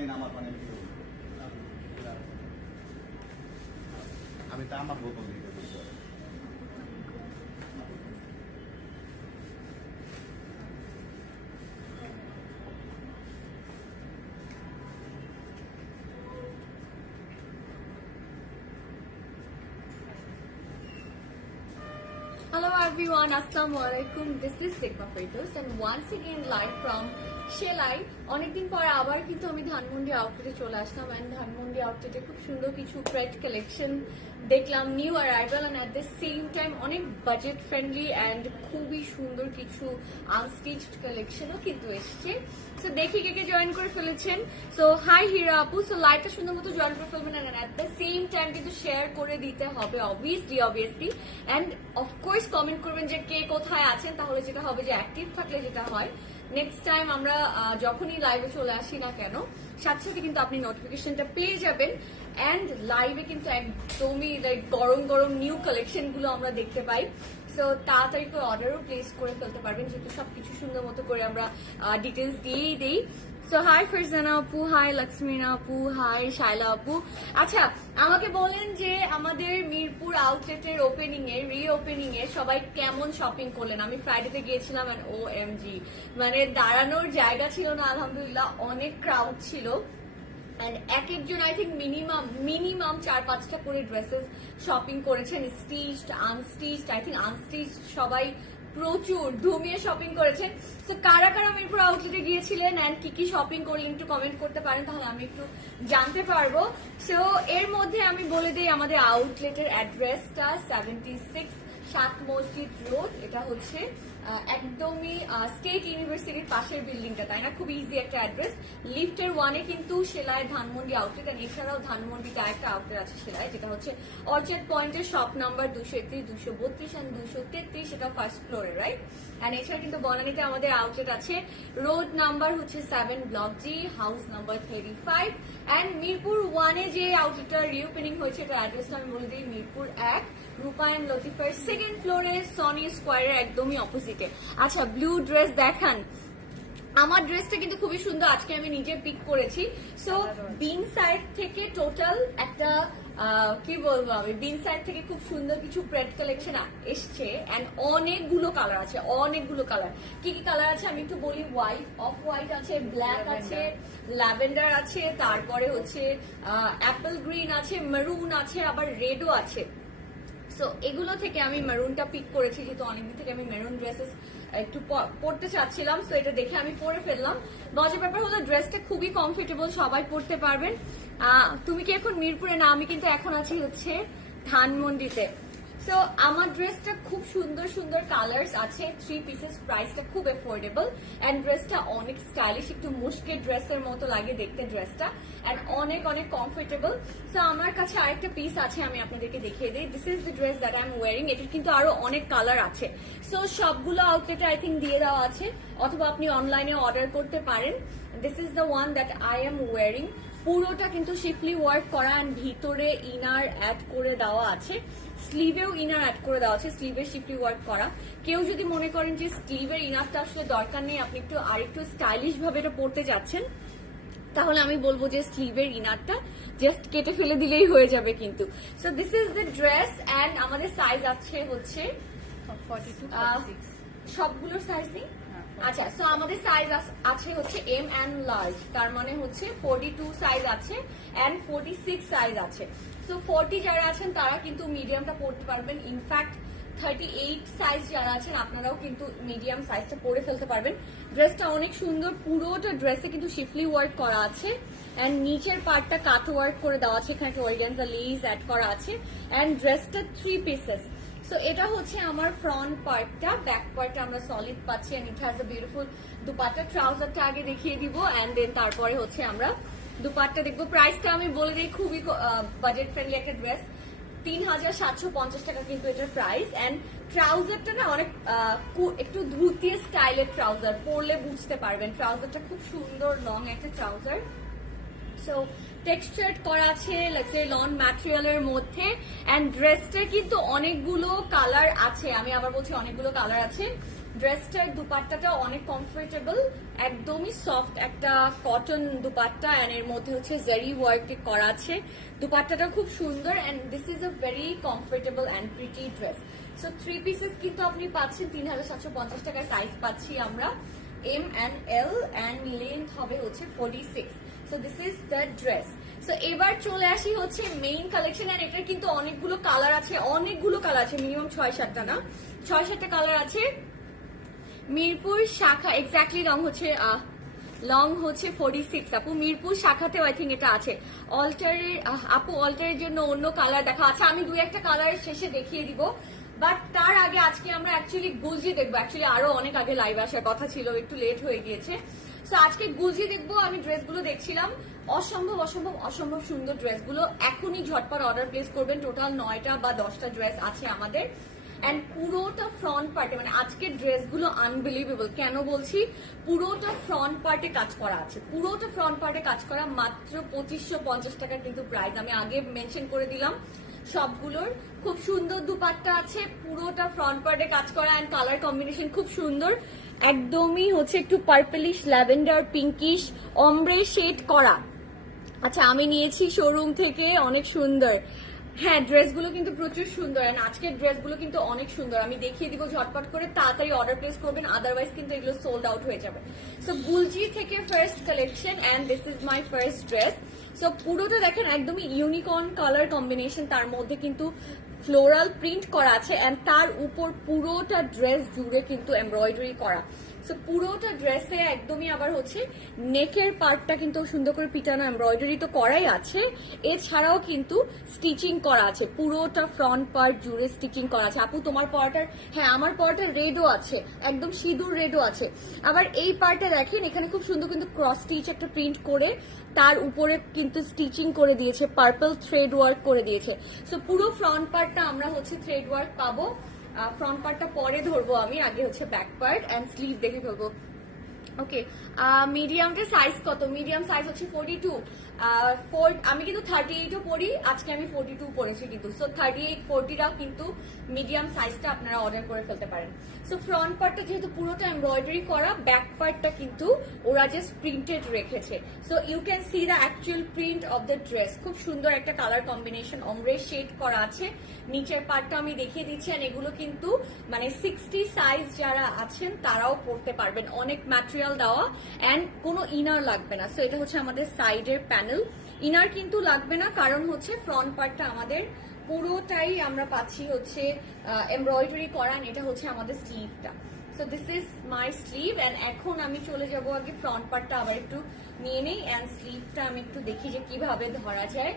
পানি না আমার পানি আমি তা আমার বোতল দিয়ে দেবো Hello everyone, Assalamualaikum. This is Sigma Firdaus and once again live from Shelai. অনেকদিন পর আবার কিন্তু আমি ধানমন্ডি আউটলেটে চলে আসলাম এন্ড ধানমন্ডি আউটলেটে খুব সুন্দর কিছু প্রেট কালেকশন দেখলাম, new arrival and at the same time অনেক বাজেট ফ্রেন্ডলি এন্ড খুবই সুন্দর কিছু আনস্টিচড কালেকশনও কিন্তু এসছে। সো দেখি কে কে জয়েন করে ফেলেছেন। সো হাই হিরা আপু, সো লাইভটা সুন্দর মতো জয়েন করে ফেলবেন and at the same time কিন্তু শেয়ার করে দিতে হবে অবভিয়াসলি এন্ড অফকোর্স কমেন্ট করবেন যে কে কোথায় আছেন, তাহলে যেটা হবে যে অ্যাক্টিভ থাকলে যেটা হয় নেক্সট টাইম আমরা যখনই লাইভে চলে আসি না কেন সাথে সাথে কিন্তু আপনি নোটিফিকেশনটা পেয়ে যাবেন এন্ড লাইভে কিন্তু একদমই লাইক গরম গরম নিউ কালেকশন গুলো আমরা দেখতে পাই। সো তাড়াতাড়ি করে অর্ডারও প্লেস করে ফেলতে পারবেন যেহেতু সবকিছু সুন্দর মতো করে আমরা ডিটেলস দিয়েই দিই। সো হাই ফারজানা আপু, হাই লক্ষ্মীনা আপু, হাই শাইলা আপু। আচ্ছা আমাকে বলেন যে আমাদের মিরপুর আউটলেটের ওপেনিং এ রিওপেনিং এ সবাই কেমন শপিং করলেন? আমি ফ্রাইডেতে গিয়েছিলাম এন্ড OMG মানে দাঁড়ানোর জায়গা ছিল না, আলহামদুলিল্লাহ অনেক ক্রাউড ছিল এন্ড এক একজন আই থিঙ্ক মিনিমাম 4-5টা করে ড্রেসেস শপিং করেছেন, stitched unstitched, I think unstitched সবাই প্রচুর ধুমিয়ে শপিং করেছেন। তো কারা কারা মিরপুর আউটলেটে গিয়েছিলেন এন্ড কি কি শপিং করলেন একটু কমেন্ট করতে পারেন, তাহলে আমি একটু জানতে পারবো। সো এর মধ্যে আমি বলে দিই আমাদের আউটলেটের অ্যাড্রেসটা 76 সাত মসজিদ রোড, এটা হচ্ছে একদমই স্টেট ইউনিভার্সিটির পাশের বিল্ডিংটা, তাই না? খুব ইজি একটা অ্যাড্রেস। লিফটের 1-এ কিন্তু সেলাই ধানমন্ডি আউটলেট এন্ড এছাড়াও ধানমন্ডিতে একটা আউটলেট আছে সেলাই, যেটা হচ্ছে অর্চার্ড পয়েন্টের শপ নাম্বার 231, 232 এন্ড 233, সেটা ফার্স্ট ফ্লোরে, রাইট? এন্ড এছাড়া কিন্তু বনানীতে আমাদের আউটলেট আছে, রোড নাম্বার হচ্ছে 7 block G, house number 35 and Mirpur 1-এ যে আউটলেটটা রিওপেনিং হয়েছে এটার অ্যাড্রেসটা আমি বলে দিই, মিরপুর 1 রূপায়ণ লতিফার সেকেন্ড ফ্লোরে সনি স্কোয়ারের একদমই অপোজিটে। আচ্ছা ব্লু ড্রেস দেখান, আমার ড্রেসটা কিন্তু খুবই সুন্দর, আজকে আমি নিজে পিক করেছি। সো বিন সাইড থেকে টোটাল একটা কি বলবো আমি, বিন সাইড থেকে খুব সুন্দর কিছু প্রেড কালেকশন এসছে এন্ড অনেকগুলো কালার আছে, অনেকগুলো কালার। কি কি কালার আছে আমি একটু বলি, হোয়াইট, অফ হোয়াইট আছে, ব্ল্যাক আছে, ল্যাভেন্ডার আছে, তারপরে হচ্ছে অ্যাপেল গ্রিন আছে, মেরুন আছে, আবার রেডও আছে। সো এগুলো থেকে আমি মেরুনটা পিক করেছি যেহেতু অনেকদিন থেকে আমি মেরুন ড্রেসেস একটু পরতে চাচ্ছিলাম, সো এটা দেখে আমি পরে ফেললাম। মজার ব্যাপার হলো ড্রেসটা খুবই কমফোর্টেবল, সবাই পরতে পারবেন। তুমি কি এখন মিরপুরে? না, আমি কিন্তু এখন আছি হচ্ছে ধানমন্ডিতে। সো আমার ড্রেসটা খুব সুন্দর সুন্দর কালার্স আছে, 3 পিসেস, প্রাইসটা খুব এফোর্ডেবল এন্ড ড্রেসটা অনেক স্টাইলিশ, একটু মুশকে ড্রেসের মতো লাগে দেখতে ড্রেসটা এন্ড অনেক অনেক কমফোর্টেবল। সো আমার কাছে আরেকটা পিস আছে, আমি আপনাদেরকে দেখিয়ে দিই। This is the dress that I am wiring. এটার কিন্তু আরো অনেক কালার আছে। সো সবগুলো আউটলেটে আই থিঙ্ক দিয়ে দেওয়া আছে, অথবা আপনি অনলাইনে অর্ডার করতে পারেন। This is the one that I am wiring. পুরোটা কিন্তু শিফলি ওয়ার্ক করা এন্ড ভিতরে ইনার অ্যাড করে দেওয়া আছে, স্লিভেও ইনার অ্যাড করে দেওয়া আছে, স্লিভের শিফলি ওয়ার্ক করা। কেউ যদি মনে করেন যে স্লিভের ইনারটা আসলে দরকার নেই, আপনি একটু আরেকটু স্টাইলিশ ভাবে এটা পরতে যাচ্ছেন, তাহলে আমি বলবো যে স্লিভের ইনারটা জাস্ট কেটে ফেলে দিলেই হয়ে যাবে কিন্তু। So this is the dress and আমাদের সাইজ আছে হচ্ছে 42, সবগুলোর সাইজ নেই। আচ্ছা, সো আমাদের সাইজ আছে হচ্ছে এম এন্ড লার্জ, তার মানে হচ্ছে 42 সাইজ আছে এন্ড 46 সাইজ আছে। সো 40 যারা আছেন তারা কিন্তু মিডিয়ামটা পরতে পারবেন, ইনফ্যাক্ট 38 সাইজ যারা আছেন আপনারাও কিন্তু মিডিয়াম সাইজটা পরে ফেলতে পারবেন। ড্রেসটা অনেক সুন্দর, পুরোটা ড্রেসে কিন্তু শিফলি ওয়ার্ক করা আছে এন্ড নিচের পার্টটা কাট ওয়ার্ক করে দেওয়া আছে, এখানে একটা অর্গানজা লেস অ্যাড করা আছে এন্ড ড্রেসটা 3 পিসেস। সো এটা হচ্ছে আমার ফ্রন্ট পার্টটা, ব্যাক পার্টটা আমরা সলিড পাচ্ছি and it has a beautiful dupatta. ট্রাউজারটা আগে দেখিয়ে দিব এন্ড দেন তারপরে হচ্ছে আমরা দুপাট্টা দেখবো। প্রাইসটা আমি বলে দিই, খুবই বাজেট ফ্রেন্ডলি একটা ড্রেস, 3750 টাকা কিন্তু এটার প্রাইস এন্ড ট্রাউজারটা না অনেক একটু ধুতিয়ে স্টাইলের ট্রাউজার, পরলে বুঝতে পারবেন। ট্রাউজারটা খুব সুন্দর লং একটা ট্রাউজার। সো টেক্সচার্ড করা আছে লাক্সারি লন ম্যাটেরিয়ালের মধ্যে। এন্ড ড্রেসটার কিন্তু অনেকগুলো কালার আছে, আমি আবার বলছি অনেকগুলো কালার আছে। ড্রেসটার দুপাট্টাটা অনেক কমফোর্টেবল, একদমই সফট একটা কটন দুপাট্টা, এন্ড এর মধ্যে হচ্ছে জারি ওয়ার্ক করা আছে। দুপাট্টাটা খুব সুন্দর and this is a very comfortable and pretty dress. So 3 pieces কিন্তু আপনি পাচ্ছেন 3750 টাকার, সাইজ পাচ্ছি আমরা M and L, and length হবে হচ্ছে 46। So this is the dress. So এবার চলে আসি হচ্ছে মেইন কালেকশন, এন্ড এটার কিন্তু অনেকগুলো কালার আছে, মিনিমাম 6-7টা না, 6-7টা কালার আছে। মিরপুর শাখা এক্স্যাক্টলি লং হচ্ছে 46 আপু, মিরপুর শাখাতেও আই থিঙ্ক এটা আছে। অল্টারের আপু অল্টারের জন্য অন্য কালার দেখা আছে, আমি 2-1টা কালার শেষে দেখিয়ে দিব। বাট তার আগে আজকে আমরা অ্যাকচুয়ালি গুলজি দেখবো, অ্যাকচুয়ালি আরো অনেক আগে লাইভ আসার কথা ছিল, একটু লেট হয়ে গিয়েছে। সো আজকে গুলজি দেখবো। আমি ড্রেসগুলো দেখছিলাম, অসম্ভব অসম্ভব অসম্ভব সুন্দর ড্রেসগুলো। এখনই ঝটপট অর্ডার প্লেস করবেন, টোটাল 9টা বা 10টা ড্রেস আছে আমাদের। এন্ড পুরোটা ফ্রন্ট পার্টে, মানে আজকের ড্রেসগুলো আনবিলিভেবল। কেন বলছি? পুরোটা ফ্রন্ট পার্টে কাজ করা আছে, পুরোটা ফ্রন্ট পার্টে কাজ করা, মাত্র 2550 টাকার কিন্তু প্রাইস। আমি আগে মেনশন করে দিলাম সবগুলোর। খুব সুন্দর দুপাট্টা আছে, পুরোটা ফ্রন্ট পার্টে কাজ করা, এন্ড কালার কম্বিনেশন খুব সুন্দর, একদমই হচ্ছে একটু পার্পলিশ, ল্যাভেন্ডার, পিঙ্কিশ, অমব্রে শেড করা। আচ্ছা, আমি নিয়েছি শোরুম থেকে, অনেক সুন্দর। হ্যাঁ, ড্রেসগুলো কিন্তু প্রচুর সুন্দর, এন্ড আজকের ড্রেসগুলো কিন্তু অনেক সুন্দর। আমি দেখিয়ে দিব, ঝটপট করে তাড়াতাড়ি অর্ডার প্লেস করবেন, আদারওয়াইজ কিন্তু এগুলো সোল্ড আউট হয়ে যাবে। সো গুলজি থেকে first collection, and this is my first dress. So পুরোটা দেখেন একদমই ইউনিকর্ন কালার কম্বিনেশন, তার মধ্যে কিন্তু ফ্লোরাল প্রিন্ট করা আছে, এন্ড তার উপর পুরোটা ড্রেস জুড়ে কিন্তু এমব্রয়ডারি করা। সো পুরোটা ড্রেসে একদমই আবার হচ্ছে নেকের পার্টটা কিন্তু সুন্দর করে পিটানো, এমব্রয়ডারি তো করাই আছে, এছাড়াও কিন্তু স্টিচিং করা আছে, পুরোটা ফ্রন্ট পার্ট জুড়ে স্টিচিং করা আছে। আপু তোমার পরাটার, হ্যাঁ আমার পরাটার রেডও আছে, একদম সিঁদুর রেডও আছে। আবার এই পার্টে দেখেন এখানে খুব সুন্দর কিন্তু ক্রস স্টিচ একটা প্রিন্ট করে তার উপরে কিন্তু স্টিচিং করে দিয়েছে, পার্পল থ্রেড ওয়ার্ক করে দিয়েছে। সো পুরো ফ্রন্ট পার্টটা আমরা হচ্ছে থ্রেড ওয়ার্ক পাবো। ফ্রন্ট পার্টটা পরে ধরবো, আমি আগে হচ্ছে ব্যাক পার্ট এন্ড স্লিভ দেখে ফেলবো। ওকে, মিডিয়ামটা সাইজ কত? মিডিয়াম সাইজ হচ্ছে 42। আমি কিন্তু 38ও পরি, আজকে আমি 42 পরেছি কিন্তু। সো 38-40রাও কিন্তু মিডিয়াম সাইজটা আপনারা অর্ডার করে ফেলতে পারেন। সো ফ্রন্ট পার্টটা যেহেতু পুরোটা এমব্রয়ডারি করা, ব্যাক পার্টটা কিন্তু ওরা জাস্ট প্রিন্টেড রেখেছে। So you can see the actual print of the dress. খুব সুন্দর একটা কালার কম্বিনেশন, অমরে শেড করা আছে। নিচের পার্টটা আমি দেখিয়ে দিচ্ছি, আর এগুলো কিন্তু মানে 60 সাইজ যারা আছেন তারাও পরতে পারবেন, অনেক ম্যাটেরিয়াল দেওয়া, এন্ড কোনো ইনার লাগবে না। সো এটা হচ্ছে আমাদের সাইডের প্যানেল, ইনার কিন্তু লাগবে না, কারণ হচ্ছে ফ্রন্ট পার্টটা আমাদের পুরোটাই আমরা পাচ্ছি হচ্ছে এমব্রয়ডারি করা, এটা হচ্ছে আমাদের স্লিভটা। So this is my sleeve, and এখন আমি চলে যাব আগে ফ্রন্ট পার্টটা আবার একটু নিয়ে নেই, এন্ড স্লিভটা আমি একটু দেখি যে কিভাবে ধরা যায়।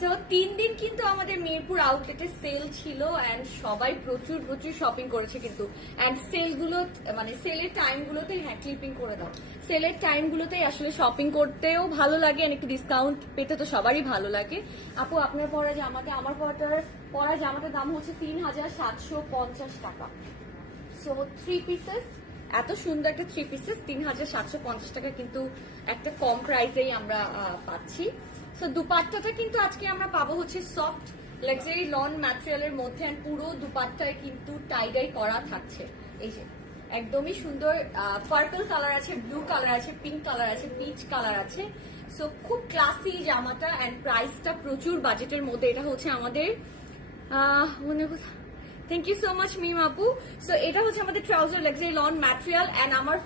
সো 3 দিন কিন্তু আমাদের মিরপুর আউটলেটে সেল ছিল, এন্ড সবাই প্রচুর প্রচুর শপিং করেছে কিন্তু। এন্ড সেলগুলো মানে সেলের টাইমগুলোতে, হ্যাঁ ক্লিপিং করে দাও, সেলের টাইমগুলোতেই আসলে শপিং করতেও ভালো লাগে, এন্ড একটু ডিসকাউন্ট পেতে তো সবারই ভালো লাগে। আপু আপনার পরা জামাতে, আমার পরা জামাটার দাম হচ্ছে 3750 টাকা। সো 3 পিসেস, এত সুন্দর একটা 3 পিসেস 3750 টাকা কিন্তু একটা কম প্রাইসেই আমরা পাচ্ছি। সো দুপাট্টাটা কিন্তু আজকে আমরা পাবো হচ্ছে সফট লাক্সারি লন ম্যাটেরিয়ালের মধ্যে, এন্ড পুরো দুপাট্টায় কিন্তু টাইডাই করা থাকছে। এই যে একদমই সুন্দর পার্পল কালার আছে, ব্লু কালার আছে, পিঙ্ক কালার আছে, পিচ কালার আছে। সো খুব ক্লাসি জামাটা, এন্ড প্রাইসটা প্রচুর বাজেটের মধ্যে। এটা হচ্ছে আমাদের মনে thank you so much Mim আপু। সো এটা হচ্ছে আমাদের trouser luxury lawn material, and আমার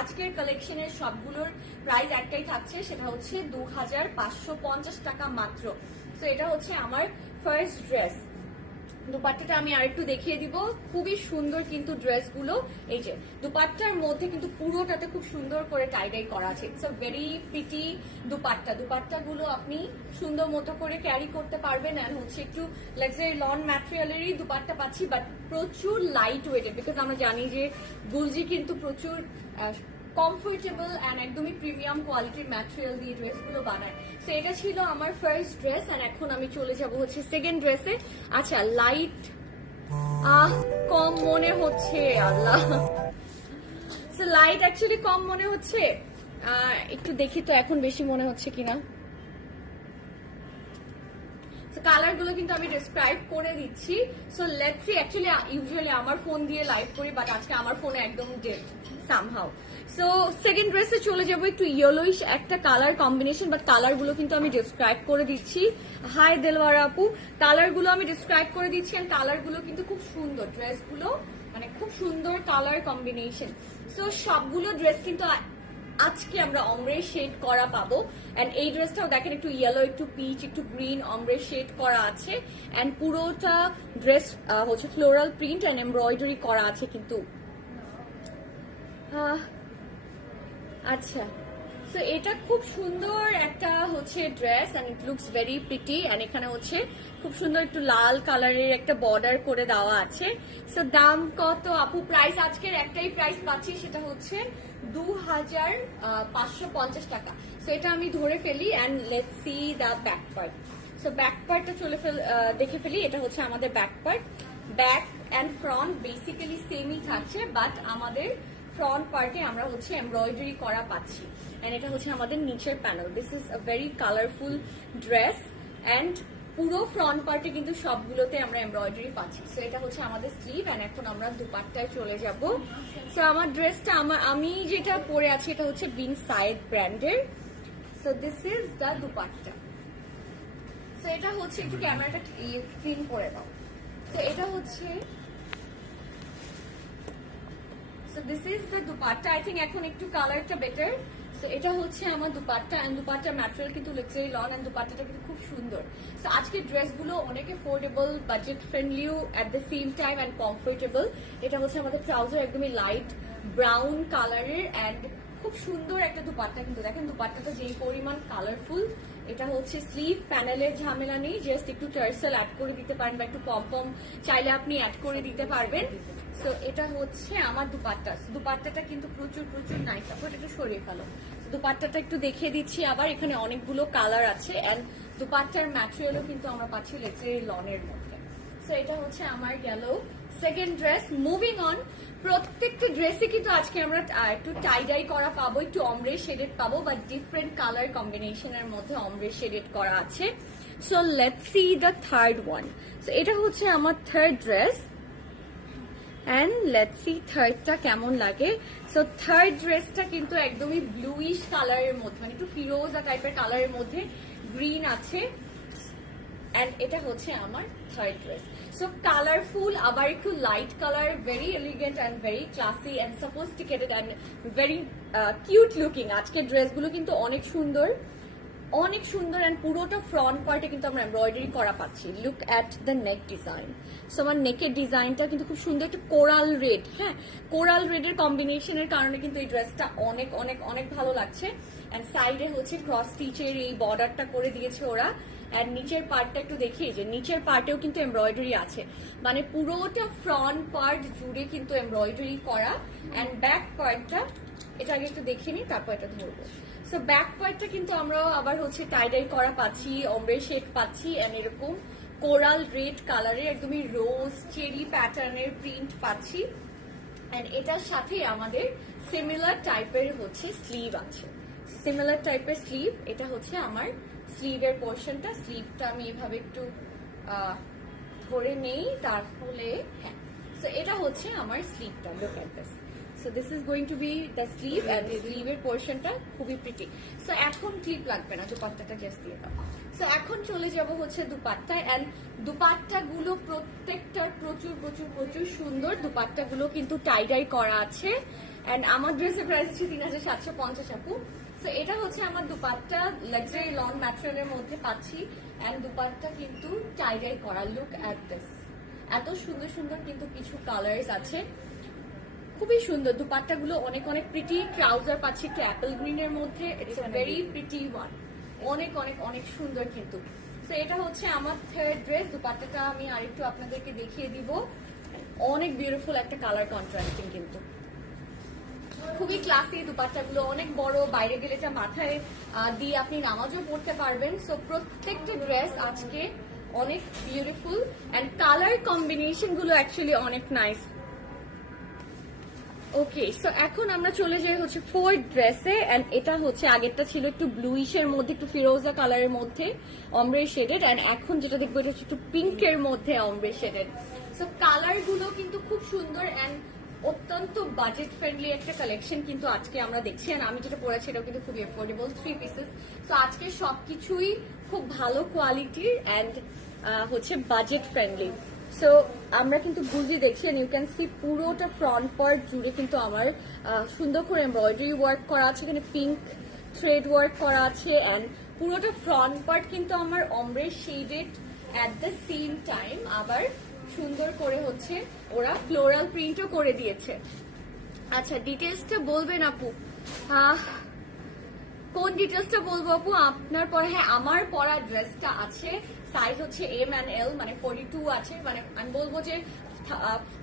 আজকের কালেকশনের সবগুলোর প্রাইস একটাই থাকছে, সেটা হচ্ছে 2550 টাকা মাত্র। সো এটা হচ্ছে আমার ফার্স্ট ড্রেস। দুপাট্টাটা আমি আরেকটু দেখিয়ে দিব, খুবই সুন্দর কিন্তু ড্রেসগুলো। এই যে দুপাট্টার মধ্যে কিন্তু পুরোটাতে খুব সুন্দর করে টাইডাই করা আছে, it's a very pretty dupatta. দুপাট্টাগুলো আপনি সুন্দর মতো করে ক্যারি করতে পারবেন, এন্ড হচ্ছে একটু লাক্সারি লন ম্যাটেরিয়ালেরই দুপাট্টা পাচ্ছি, বাট প্রচুর লাইট ওয়েটেড, বিকজ আমরা জানি যে গুলজি কিন্তু প্রচুর কমফোর্টেবল এন্ড একদমই প্রিমিয়াম কোয়ালিটির ম্যাটেরিয়াল দিয়ে ড্রেসগুলো বানায়। সো এটা ছিল আমার ফার্স্ট ড্রেস, এন্ড এখন আমি চলে যাব হচ্ছে সেকেন্ড ড্রেসে। আচ্ছা, লাইট কম মনে হচ্ছে, আল্লাহ। সো লাইট অ্যাকচুয়ালি কম মনে হচ্ছে, একটু দেখি তো এখন বেশি মনে হচ্ছে কিনা। কালার গুলো কিন্তু আমি ডিসক্রাইব করে দিচ্ছি। So let's C, actually usually আমার ফোন দিয়ে লাইভ করি, বাট আজকে আমার ফোনে একদম ডেড সামহাউ। সো সেকেন্ড ড্রেসে চলে যাবো, একটু ইয়েলোইশ একটা কালার কম্বিনেশন, বাট কালার গুলো কিন্তু আমি ডিসক্রাইব করে দিচ্ছি। হাই দেলওয়ারা আপু, কালার গুলো আমি ডিসক্রাইব করে দিচ্ছি, আর কালার গুলো কিন্তু খুব সুন্দর, ড্রেস গুলো মানে খুব সুন্দর কালার কম্বিনেশন। সো সবগুলো ড্রেস কিন্তু আজকে আমরা অমরে শেড করা পাবো। এন্ড এই ড্রেসটাও দেখেন একটু ইয়েলো, একটু পিচ, একটু গ্রিন অমরে শেড করা আছে। এন্ড পুরোটা ড্রেস হচ্ছে ফ্লোরাল প্রিন্ট এন্ড এমব্রয়ডারি করা আছে কিন্তু। আচ্ছা, সো এটা খুব সুন্দর একটা হচ্ছে dress and it looks very pretty. And এখানে হচ্ছে খুব সুন্দর একটু লাল কালারের একটা বর্ডার করে দেওয়া আছে। সো দাম কত আপু? প্রাইস আজকের একটাই প্রাইস পাচ্ছি, সেটা হচ্ছে 2550 টাকা। সো এটা আমি ধরে ফেলি and let's see the back part. So back পার্টটা দেখে ফেলি। এটা হচ্ছে আমাদের back part. Back and front basically সেমই থাকছে, বাট আমাদের ফ্রন্ট পার্টে আমরা হচ্ছে এমব্রয়ডারি করা পাচ্ছি। এন্ড এটা হচ্ছে আমাদের নিচের panel. This is a very colourful dress and পুরো ফ্রন্ট পার্টে কিন্তু সবগুলোতে আমরা এমব্রয়ডারি পাচ্ছি। সো এটা হচ্ছে আমাদের স্লিভ এন্ড এখন আমরা দুপাট্টায় চলে যাব। সো আমার ড্রেসটা আমি যেটা পরে আছি এটা হচ্ছে বিন সাইড ব্র্যান্ডের। So this is the dupatta. So এটা হচ্ছে, একটু ক্যামেরাটা ক্লিন করে দাও। তো এটা হচ্ছে, so this is the dupatta. I think এখন একটু কালারটা বেটার। সো এটা হচ্ছে আমার দুপাট্টা এন্ড দুপাট্টার ম্যাটেরিয়াল কিন্তু লাক্সারি লন এন্ড দুপাট্টাটা কিন্তু খুব সুন্দর। সো আজকের ড্রেসগুলো অনেক অ্যাফোর্ডেবল, বাজেট ফ্রেন্ডলিও at the same time and comfortable. এটা হচ্ছে আমাদের ট্রাউজার একদমই লাইট ব্রাউন কালারের এন্ড খুব সুন্দর একটা দুপাট্টা কিন্তু। দেখেন দুপাট্টাটা যেই পরিমাণ কালারফুল। এটা হচ্ছে স্লিভ, প্যানেলের ঝামেলা নেই, জাস্ট একটু টার্সেল অ্যাড করে দিতে পারেন বা একটু পম চাইলে আপনি অ্যাড করে দিতে পারবেন। সো এটা হচ্ছে আমার দুপাট্টা। দুপাট্টাটা কিন্তু প্রচুর প্রচুর নাইস। তারপর এটা সরিয়ে ফেলো। দুপাট্টাটা একটু দেখিয়ে দিচ্ছি আবার। এখানে অনেকগুলো কালার আছে এন্ড দুপাট্টার ম্যাটেরিয়ালও কিন্তু আমরা পাচ্ছি লেক্সারি লনের মধ্যে। সো এটা হচ্ছে আমার গেল সেকেন্ড ড্রেস। মুভিং অন, প্রত্যেকটা ড্রেসে কিন্তু আজকে আমরা একটু টাই ডাই করা পাবো, একটু অমরে শেডেড পাবো, বাট ডিফারেন্ট কালার কম্বিনেশনের মধ্যে অমরে শেডেড করা আছে। So let's see the third one. So এটা হচ্ছে আমার third dress and let's see থার্ডটা কেমন লাগে। সো থার্ড ড্রেসটা কিন্তু একদমই ব্লুইশ কালারের মধ্যে, মানে একটু ফিরোজা টাইপের কালারের মধ্যে গ্রিন আছে এন্ড এটা হচ্ছে আমার থার্ড ড্রেস। সো কালারফুল, আবার একটু light colour, very elegant and very classy and sophisticated and very cute looking. আজকের ড্রেসগুলো কিন্তু অনেক সুন্দর, অনেক সুন্দর এন্ড পুরোটা ফ্রন্ট পার্টে কিন্তু আমরা এমব্রয়ডারি করা পাচ্ছি। Look at the neck design. So আমার নেকের ডিজাইনটা কিন্তু খুব সুন্দর, একটু কোরাল রেড। হ্যাঁ, কোরাল রেডের কম্বিনেশনের কারণে কিন্তু এই ড্রেসটা অনেক অনেক অনেক ভালো লাগছে। এন্ড সাইডে হচ্ছে ক্রস স্টিচের এই বর্ডারটা করে দিয়েছে ওরা। এন্ড নিচের পার্টটা একটু দেখি, যে নিচের পার্টেও কিন্তু এমব্রয়ডারি আছে, মানে পুরোটা ফ্রন্ট পার্ট জুড়ে কিন্তু এমব্রয়ডারি করা। এন্ড ব্যাক পার্টটা এটা আগে একটু দেখে নিই, তারপর এটা ধরবো। সো ব্যাক পার্টটা কিন্তু আমরাও আবার হচ্ছে টাইডাই করা পাচ্ছি, অমরে শেড পাচ্ছি এন্ড এরকম কোরাল রেড কালারের একদমই রোজ চেরি প্যাটার্নের প্রিন্ট পাচ্ছি। এন্ড এটার সাথে আমাদের সিমিলার টাইপের হচ্ছে স্লিভ আছে, সিমিলার টাইপের স্লিভ। এটা হচ্ছে আমার স্লিভের পোর্শনটা। স্লিভটা আমি এভাবে একটু ধরে নেই, তারপরে হ্যাঁ। সো এটা হচ্ছে আমার স্লিভটা। Look at this. So this is going to be the sleeve and the sleeve এর পোরশনটা খুবই প্রিটি। সো এখন ক্লিপ লাগবে না, দুপাট্টাটা জাস্ট দিয়ে দাও। সো এখন চলে যাব হচ্ছে দুপাট্টা এন্ড দুপাট্টাগুলো প্রত্যেকটা প্রচুর প্রচুর প্রচুর সুন্দর। দুপাট্টাগুলো কিন্তু টাই ডাই করা আছে এন্ড আমার ড্রেসের প্রাইস হচ্ছে 3750 আপু। সো এটা হচ্ছে আমার দুপাট্টা, লাক্সারি লন ম্যাটেরিয়ালের মধ্যে পাচ্ছি এন্ড দুপাট্টা কিন্তু টাই ডাই করা। লুক অ্যাট দিস, এত সুন্দর সুন্দর কিন্তু কিছু কালার্স আছে, খুবই সুন্দর। দুপাট্টাগুলো অনেক অনেক প্রিটি। ট্রাউজার পাচ্ছি একটু অ্যাপেল গ্রিনের মধ্যে, it's a very pretty one, অনেক অনেক অনেক সুন্দর কিন্তু। সো এটা হচ্ছে আমার থার্ড ড্রেস। দুপাট্টাটা আমি আরেকটু আপনাদেরকে দেখিয়ে দিব, অনেক বিউটিফুল একটা কালার কন্ট্রাস্টিং কিন্তু, খুবই ক্লাসি। দুপাট্টাগুলো অনেক বড়, বাইরে গেলে এটা মাথায় দিয়ে আপনি নামাজও পড়তে পারবেন। সো প্রত্যেকটা ড্রেস আজকে অনেক বিউটিফুল এন্ড কালার কম্বিনেশন গুলো অ্যাকচুয়ালি অনেক নাইস। ওকে, সো এখন আমরা চলে যাই হচ্ছে ফোর্থ ড্রেসে, এন্ড এটা হচ্ছে আগেরটা ছিল একটু ব্লুইশের মধ্যে, একটু ফিরোজা কালারের মধ্যে অমব্রে শেডেড, এন্ড এখন যেটা দেখবো এটা হচ্ছে একটু পিঙ্কের মধ্যে অমব্রে শেডেড। সো কালার গুলো কিন্তু খুব সুন্দর এন্ড অত্যন্ত বাজেট ফ্রেন্ডলি একটা কালেকশন কিন্তু আজকে আমরা দেখছি। আর আমি যেটা পরেছি এটাও কিন্তু খুবই অ্যাফোর্ডেবল, 3 পিসেস। তো আজকে সবকিছুই খুব ভালো কোয়ালিটির এন্ড হচ্ছে বাজেট ফ্রেন্ডলি। সো আমরা কিন্তু বুঝি দেখছি, ইউ ক্যান সি পুরোটা ফ্রন্ট পার্ট জুড়ে কিন্তু আমার সুন্দর করে এমব্রয়ডারি ওয়ার্ক করা আছে, এখানে পিঙ্ক থ্রেড ওয়ার্ক করা আছে, অ্যান্ড পুরোটা ফ্রন্ট পার্ট কিন্তু আমার ombre shaded at the same time. আবার সুন্দর করে হচ্ছে ওরা ফ্লোরাল প্রিন্টও করে দিয়েছে। আচ্ছা, ডিটেলসটা বলবেন আপু? কোন ডিটেলসটা বলবো আপু? আপনার পরা, হ্যাঁ আমার পরা ড্রেসটা আছে, সাইজ হচ্ছে এম অ্যান্ড এল, মানে 42 আছে, মানে আমি বলবো যে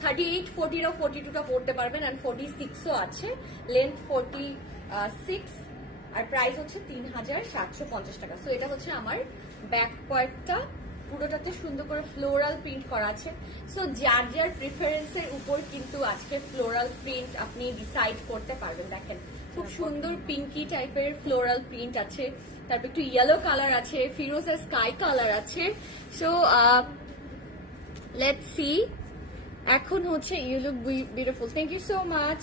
38, 40 ও 42টা পড়তে পারবেন, অ্যান্ড 46ও আছে, লেন্থ 46, আর প্রাইস হচ্ছে 3750 টাকা। সো এটা হচ্ছে আমার ব্যাক পার্টটা, পুরোটাতে সুন্দর করে ফ্লোরাল প্রিন্ট করা আছে। সো যার যার প্রিফারেন্সের উপর কিন্তু আজকে ফ্লোরাল প্রিন্ট আপনি ডিসাইড করতে পারবেন। দেখেন খুব সুন্দর পিঙ্কি টাইপের ফ্লোরাল প্রিন্ট আছে, তারপর একটু ইয়েলো কালার আছে, ফিরোজা স্কাই কালার আছে। So let's see. এখন হচ্ছে you look beautiful, thank you so much.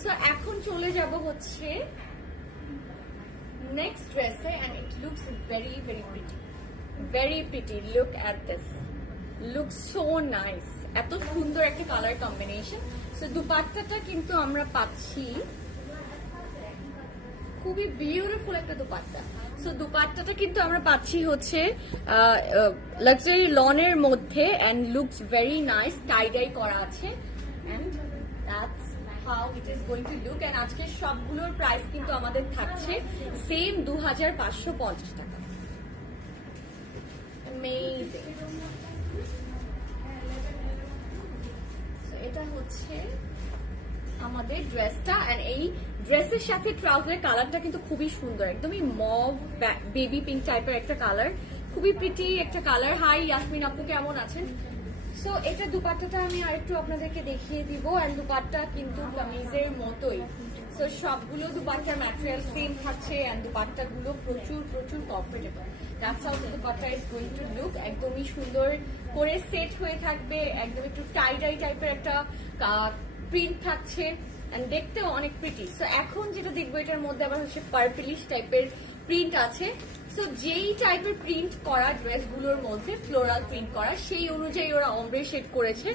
So এখন চলে যাব হচ্ছে নেক্সট ড্রেসে, and it looks very very pretty, very pretty. Look at this, look so nice, এত সুন্দর একটা কালার কম্বিনেশন। সো দুপাট্টাটা কিন্তু আমরা পাচ্ছি খুবই বিউটিফুল একটা দুপাট্টা। সো দুপাট্টাটা কিন্তু আমরা পাচ্ছি হচ্ছে লাক্সারি লনের মধ্যে, and looks very nice, tie dye করা আছে, and that's how it is going to look. And আজকে সবগুলোর প্রাইস কিন্তু আমাদের থাকছে সেম 2550 টাকা। অ্যামেজিং। এটা হচ্ছে আমাদের ড্রেসটা, এন্ড এই ড্রেসের সাথে ট্রাউজারের কালারটা কিন্তু খুবই সুন্দর, একদমই মভ বেবি পিঙ্ক টাইপের একটা কালার, খুবই প্রিটি একটা কালার। হাই ইয়াসমিন আপু, কেমন আছেন? সো এটা দুপাট্টাটা আমি আরেকটু আপনাদেরকে দেখিয়ে দিব, এন্ড দুপাট্টা কিন্তু কামিজের মতোই। সো সবগুলো দুপাট্টার ম্যাটেরিয়াল সেম থাকছে, এন্ড দুপাট্টাগুলো প্রচুর প্রচুর comfortable. That's how the dupatta is going to look, একদমই সুন্দর করে সেট হয়ে থাকবে, একদম একটু টাই ডাই টাইপের একটা প্রিন্ট থাকছে, এন্ড দেখতেও অনেক প্রিটি। সো এখন যেটা দেখবো এটার মধ্যে আবার হচ্ছে পার্পলিশ টাইপের প্রিন্ট আছে। সো যেই টাইপের প্রিন্ট করা ড্রেসগুলোর মধ্যে ফ্লোরাল প্রিন্ট করা, সেই অনুযায়ী ওরা অমব্রে শেড করেছে।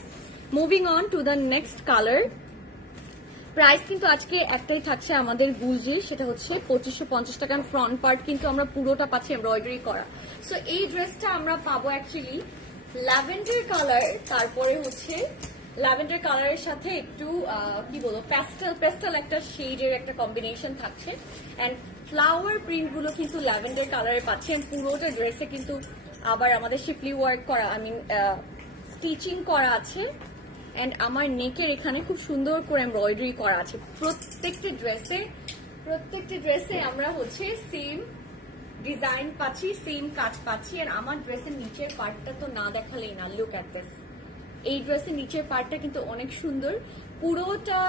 Moving on to the next colour. Price কিন্তু আজকে একটাই থাকছে আমাদের গুলজির, সেটা হচ্ছে 2550 টাকা। ফ্রন্ট পার্ট কিন্তু আমরা পুরোটা পাচ্ছি এমব্রয়ডারি করা। সো এই ড্রেসটা আমরা পাবো অ্যাকচুয়ালি ল্যাভেন্ডার কালার, তারপরে হচ্ছে ল্যাভেন্ডার কালারের সাথে একটু কি বলবো পেস্টাল একটা শেডের একটা কম্বিনেশন থাকছে, এন্ড ফ্লাওয়ার প্রিন্ট গুলো কিন্তু ল্যাভেন্ডার কালারে পাচ্ছেন। পুরোটা ড্রেসে কিন্তু আবার আমাদের শিপলি ওয়ার্ক করা, আই মিন স্টিচিং করা আছে, এন্ড আমার নেকের এখানে খুব সুন্দর করে এমব্রয়ডারি করা আছে। প্রত্যেকটা ড্রেসে আমরা হচ্ছে সেম ডিজাইন পাচ্ছি, সেম কাজ পাচ্ছি। আর আমার ড্রেসের নিচের পার্টটা তো না দেখালেই না, লুক অ্যাট দিস। এই ড্রেসের নিচের পার্টটা কিন্তু অনেক সুন্দর, পুরোটা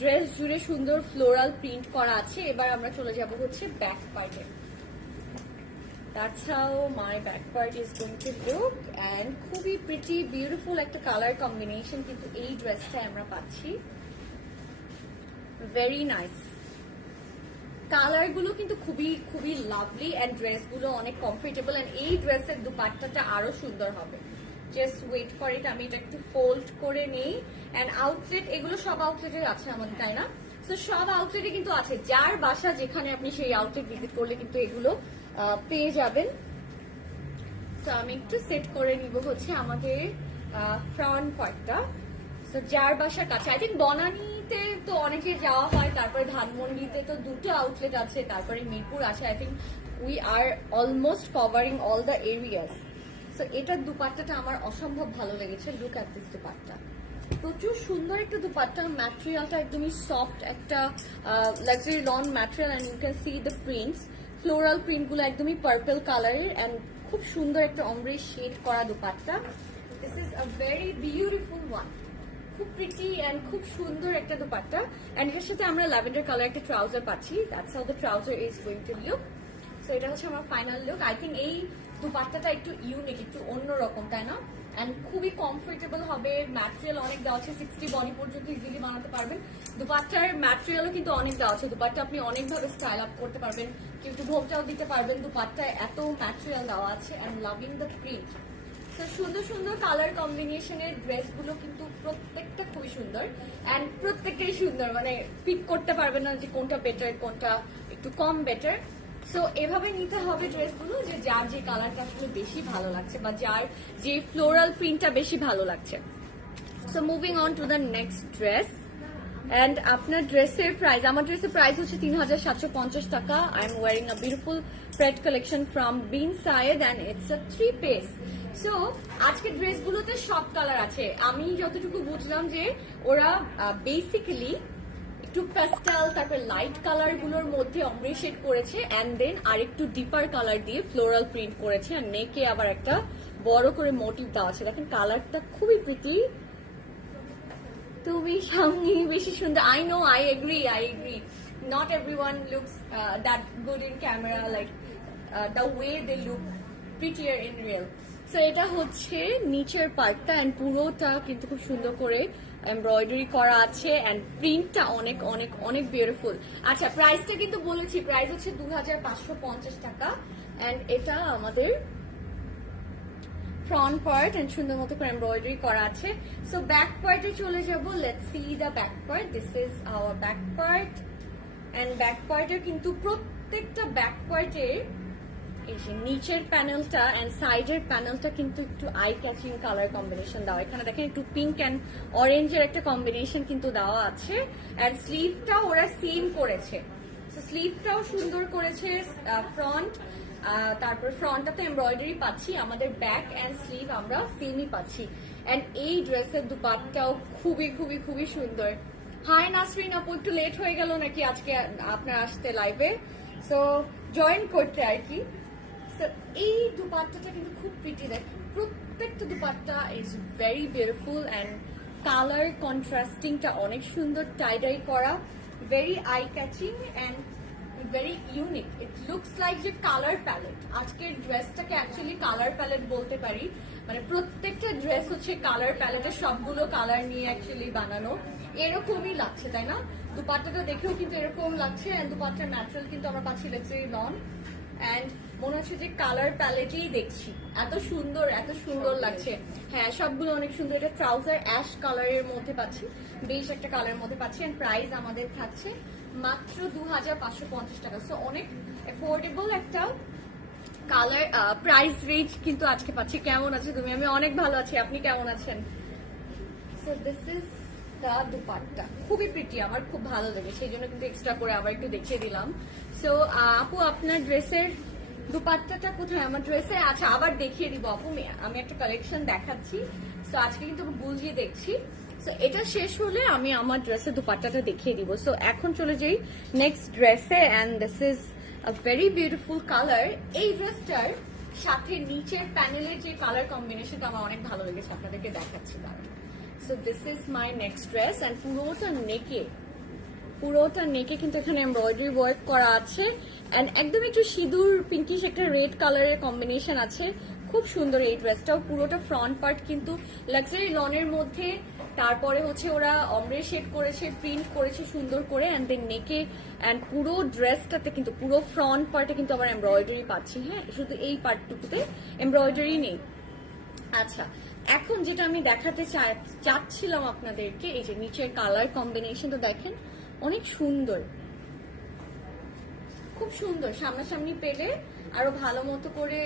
ড্রেস জুড়ে সুন্দর ফ্লোরাল প্রিন্ট করা আছে। এবার আমরা চলে যাব হচ্ছে ব্যাক পার্টে। That's how my back part is going to look, and খুবই প্রিটি বিউটিফুল একটা কালার কম্বিনেশন কিন্তু এই ড্রেসটা আমরা পাচ্ছি, ভেরি নাইস। কালার গুলো কিন্তু খুবই খুবই লাভলি, এন্ড ড্রেস গুলো অনেক কমফোর্টেবল, এন্ড এই ড্রেসের দুপাট্টাটা আরো সুন্দর হবে। জাস্ট ওয়েট ফর ইট, আমি এটা একটু ফোল্ড করে নেই। এন্ড আউটলেট, এগুলো সব আউটলেটে আছে আমাদের, তাই না? তো সব আউটলেটে কিন্তু আছে, যার বাসা যেখানে আপনি সেই আউটলেট ভিজিট করলে কিন্তু এগুলো পেয়ে যাবেন। তো আমি একটু সেট করে নিব হচ্ছে আমাদের ফ্রন্ট পার্টটা। তো যার বাসার কাছে, আই থিঙ্ক বনানীতে তো অনেকে যাওয়া হয়, তারপরে ধানমন্ডিতে তো দুটো আউটলেট আছে, তারপরে মিরপুর আছে। I think we are almost covering all the areas. So এটার দুপাট্টাটা আমার অসম্ভব ভালো লেগেছে, লুক অ্যাট দিস দুপাট্টা, প্রচুর সুন্দর একটা দুপাট্টা। ম্যাটেরিয়ালটা একদমই সফট একটা luxury lawn material, and you can see the prints, floral প্রিন্টগুলো একদমই পার্পল কালারের, এন্ড খুব সুন্দর একটা অমব্রে শেড করা dupatta. This is a very beautiful one, খুব প্রিটি এন্ড খুব সুন্দর একটা দুপাট্টা, এন্ড এর সাথে আমরা ল্যাভেন্ডার কালার একটা ট্রাউজার পাচ্ছি। That's how the trouser is going to look. So এটা হচ্ছে আমার ফাইনাল লুক। আই থিঙ্ক এই দুপাট্টাটা একটু ইউনিক, একটু অন্যরকম, তাই না? এন্ড খুবই কমফোর্টেবল হবে, ম্যাটেরিয়াল অনেক দেওয়া আছে, 60 বডি পর্যন্ত ইজিলি বানাতে পারবেন। দুপাট্টার ম্যাটেরিয়ালও কিন্তু অনেক দেওয়া আছে, দুপাট্টা আপনি অনেকভাবে স্টাইল আপ করতে পারবেন, কেউ একটু ঘোমটাও দিতে পারবেন। দুপাট্টায় এত ম্যাটেরিয়াল দেওয়া আছে এন্ড লাভিং দ্য প্রিন্ট। তো সুন্দর সুন্দর কালার কম্বিনেশনের ড্রেসগুলো কিন্তু প্রত্যেকটা খুবই সুন্দর এন্ড প্রত্যেকটাই সুন্দর, মানে পিক করতে পারবেন না যে কোনটা বেটার কোনটা একটু কম বেটার। সো এভাবে নিতে হবে ড্রেসগুলো, যে যার যে কালারটা আসলে বেশি ভালো লাগছে বা যার যে ফ্লোরাল প্রিন্টটা বেশি ভালো লাগছে। So moving on to the next dress. And আপনার ড্রেসের প্রাইস, আমার ড্রেসের প্রাইস হচ্ছে 3750 টাকা। I am wearing a beautiful pret collection from Bin Saeed and it's a 3 piece. So আজকে ড্রেসগুলোতে সব কালার আছে। আমি যতটুকু বুঝলাম যে ওরা বেসিক্যালি একটু প্যাস্টেল, তারপর লাইট কালার গুলোর মধ্যে অমরে শেড করেছে এন্ড দেন আর একটু ডিপার কালার দিয়ে ফ্লোরাল প্রিন্ট করেছে, আর নেকে আবার একটা বড় করে মোটিভ দেওয়া আছে। দেখেন কালারটা খুবই প্রিটি, তুমি সামনে বেশি সুন্দর। I know, I agree. Not everyone looks that good in camera, like the way they look prettier in real. So এটা হচ্ছে নিচের পার্টটা এন্ড পুরোটা কিন্তু খুব সুন্দর করে এমব্রয়ডারি করা আছে এন্ড প্রিন্টটা অনেক অনেক অনেক বিউটিফুল। আচ্ছা, প্রাইসটা কিন্তু বলেছি, প্রাইস হচ্ছে 2550 টাকা এন্ড এটা আমাদের ফ্রন্ট পার্ট এন্ড সুন্দর মতো করে এমব্রয়ডারি করা আছে। সো ব্যাক পার্টে চলে যাব। Let's see the back part. This is our back part and back পার্টের কিন্তু প্রত্যেকটা ব্যাক পার্টের এই যে নিচের প্যানেলটা এন্ড সাইডের প্যানেলটা কিন্তু একটু আই ক্যাচিং কালার কম্বিনেশন দেওয়া। এখানে দেখেন একটু পিঙ্ক এন্ড অরেঞ্জের একটা কম্বিনেশন কিন্তু দেওয়া আছে এন্ড স্লিভটাও ওরা সেম করেছে। সো স্লিভটাও সুন্দর করেছে। ফ্রন্ট, তারপর ফ্রন্টটাতে এমব্রয়ডারি পাচ্ছি, আমাদের ব্যাক এন্ড স্লিভ আমরা সেমই পাচ্ছি। এন্ড এই ড্রেসের দুপাট্টাও খুবই খুবই খুবই সুন্দর। হাই নাসরিন আপু, একটু লেট হয়ে গেল নাকি আজকে আপনার আসতে লাইভে? সো জয়েন করতে আর কি। এই দুপাট্টাটা কিন্তু খুব প্রিটি, দেখেন প্রত্যেকটা dupatta is very beautiful and colour কন্ট্রাস্টিংটা অনেক সুন্দর, টাইডাই করা, very eye catching and very unique. It looks like যে কালার প্যালেট। আজকের ড্রেসটাকে অ্যাকচুয়ালি কালার প্যালেট বলতে পারি, মানে প্রত্যেকটা ড্রেস হচ্ছে কালার প্যালেটের সবগুলো কালার নিয়ে অ্যাকচুয়ালি বানানো, এরকমই লাগছে তাই না? দুপাট্টাটা দেখেও কিন্তু এরকম লাগছে এন্ড দুপাট্টার ম্যাটেরিয়াল কিন্তু আমরা পাচ্ছি লেক্সারি লন এন্ড মনে হচ্ছে যে কালার প্যালেটেই দেখছি, এত সুন্দর এত সুন্দর লাগছে। হ্যাঁ, সবগুলো অনেক সুন্দর। এটা ট্রাউজার অ্যাশ কালারের মধ্যে পাচ্ছি, বেশ একটা কালারের মধ্যে পাচ্ছি এন্ড প্রাইস আমাদের থাকছে মাত্র 2550 টাকা। সো অনেক অ্যাফোর্ডেবল একটা কালার প্রাইস রেঞ্জ কিন্তু আজকে পাচ্ছি। কেমন আছে তুমি? আমি অনেক ভালো আছি, আপনি কেমন আছেন? So this is the dupatta, খুবই প্রিটি, আমার খুব ভালো লেগেছে, সেই জন্য কিন্তু এক্সট্রা করে আবার একটু দেখিয়ে দিলাম। সো আপু আপনার ড্রেসের দুপাট্টাটা কোথায়? আমার ড্রেসে আচ্ছা আবার দেখিয়ে দিব আপু, আমি একটা কালেকশন দেখাচ্ছি। সো আজকে কিন্তু বুঝিয়ে দেখছি। সো এটা শেষ হলে আমি আমার ড্রেসের দুপাট্টাটা দেখিয়ে দিব। সো এখন চলে যাই নেক্সট ড্রেসে and this is a very beautiful colour. এই ড্রেসটার সাথে নিচের প্যানেলের যে কালার কম্বিনেশনটা আমার অনেক ভালো লেগেছে, আপনাদেরকে দেখাচ্ছি দাঁড়ান। So this is my next dress and পুরোটা নেকে কিন্তু এখানে এমব্রয়ডারি ওয়ার্ক করা আছে এন্ড একদম একটু সিঁদুর পিঙ্কিশ একটা রেড কালারের কম্বিনেশন আছে, খুব সুন্দর এই ড্রেসটাও। পুরোটা ফ্রন্ট পার্ট কিন্তু লাক্সারি লনের মধ্যে, তারপরে হচ্ছে ওরা অমরে শেড করেছে, প্রিন্ট করেছে সুন্দর করে এন্ড দেন নেকে এন্ড পুরো ড্রেসটাতে কিন্তু পুরো ফ্রন্ট পার্টে কিন্তু আবার এমব্রয়ডারি পাচ্ছি। হ্যাঁ, শুধু এই পার্টটুকুতে এমব্রয়ডারি নেই। আচ্ছা, এখন যেটা আমি দেখাতে চাচ্ছিলাম আপনাদেরকে, এই যে নিচের কালার কম্বিনেশনটা দেখেন অনেক সুন্দর, খুব সুন্দর। সামনাসামনি পেলে আরো ভালো মতো করে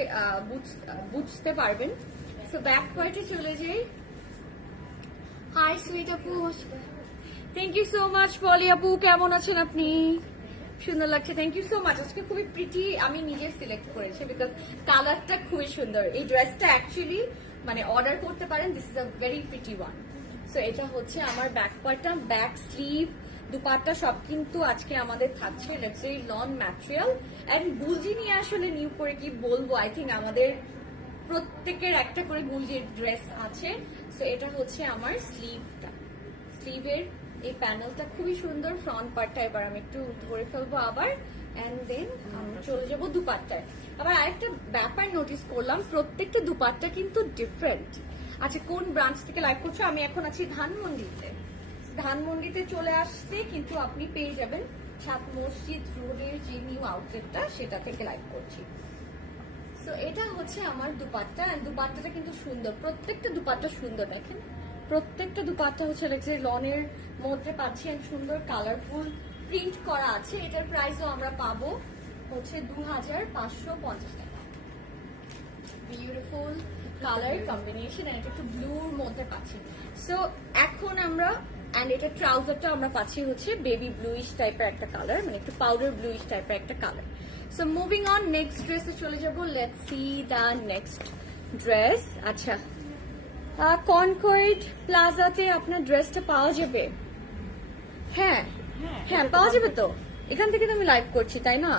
বুঝতে পারবেন। সো ব্যাক পার্টে চলে যাই। হাই সুইট আপু, থ্যাংক ইউ সো মাচ। পলি আপু কেমন আছেন আপনি? সুন্দর লাগছে, থ্যাংক ইউ সো মাচ। আজকে খুবই প্রিটি, আমি নিজে সিলেক্ট করেছি বিকজ কালারটা খুবই সুন্দর। এই ড্রেসটা অ্যাকচুয়ালি মানে অর্ডার করতে পারেন, this is a very pretty one. So এটা হচ্ছে আমার ব্যাক পার্টটা, ব্যাক স্লিভ দুপাট্টা সব কিন্তু আজকে আমাদের থাকছে লাক্সারি লন ম্যাটেরিয়াল এন্ড গুলজি নিয়ে আসলে নিউ করে কি বলবো, আই থিঙ্ক আমাদের প্রত্যেকের একটা করে গুলজির ড্রেস আছে। সো এটা হচ্ছে আমার স্লিভটা, স্লিভের এই প্যানেলটা খুবই সুন্দর। ফ্রন্ট পার্টটা এবার আমি একটু ধরে ফেলবো আবার, এন্ড দেন আমি চলে যাবো দুপাট্টায়। আবার আরেকটা ব্যাপার নোটিস করলাম, প্রত্যেকটা দুপাট্টা কিন্তু ডিফারেন্ট। আচ্ছা, কোন ব্রাঞ্চ থেকে লাইভ করছো? আমি এখন আছি ধানমন্ডিতে। ধানমন্ডিতে চলে আসতে কিন্তু আপনি পেয়ে যাবেন সাত মসজিদ রোডের যে নিউ আউটলেটটা, সেটা থেকে লাইভ করছি। তো এটা হচ্ছে আমার দুপাট্টা, এন্ড দুপাট্টাটা কিন্তু সুন্দর, প্রত্যেকটা দুপাট্টা সুন্দর। দেখেন প্রত্যেকটা দুপাট্টা হচ্ছে লাক্সারি লনের মধ্যে পাচ্ছি, এন্ড সুন্দর কালারফুল প্রিন্ট করা আছে। এটার প্রাইসও আমরা পাবো হচ্ছে 2550 টাকা। বিউটিফুল কালার কম্বিনেশন, এন্ড এটা একটু ব্লুর মধ্যে পাচ্ছি। সো এখন আমরা, এন্ড এটা ট্রাউজারটা আমরা পাচ্ছি হচ্ছে বেবি ব্লুইশ টাইপের একটা কালার, মানে একটু পাউডার ব্লুইশ টাইপের একটা colour. So moving on, next ড্রেসে চলে যাবো। Let's see the next dress. আচ্ছা, কনকর্ড প্লাজাতে আপনার ড্রেসটা পাওয়া যাবে? হ্যাঁ হ্যাঁ পাওয়া যাবে তো, এখান থেকে তো আমি লাইভ করছি তাই না?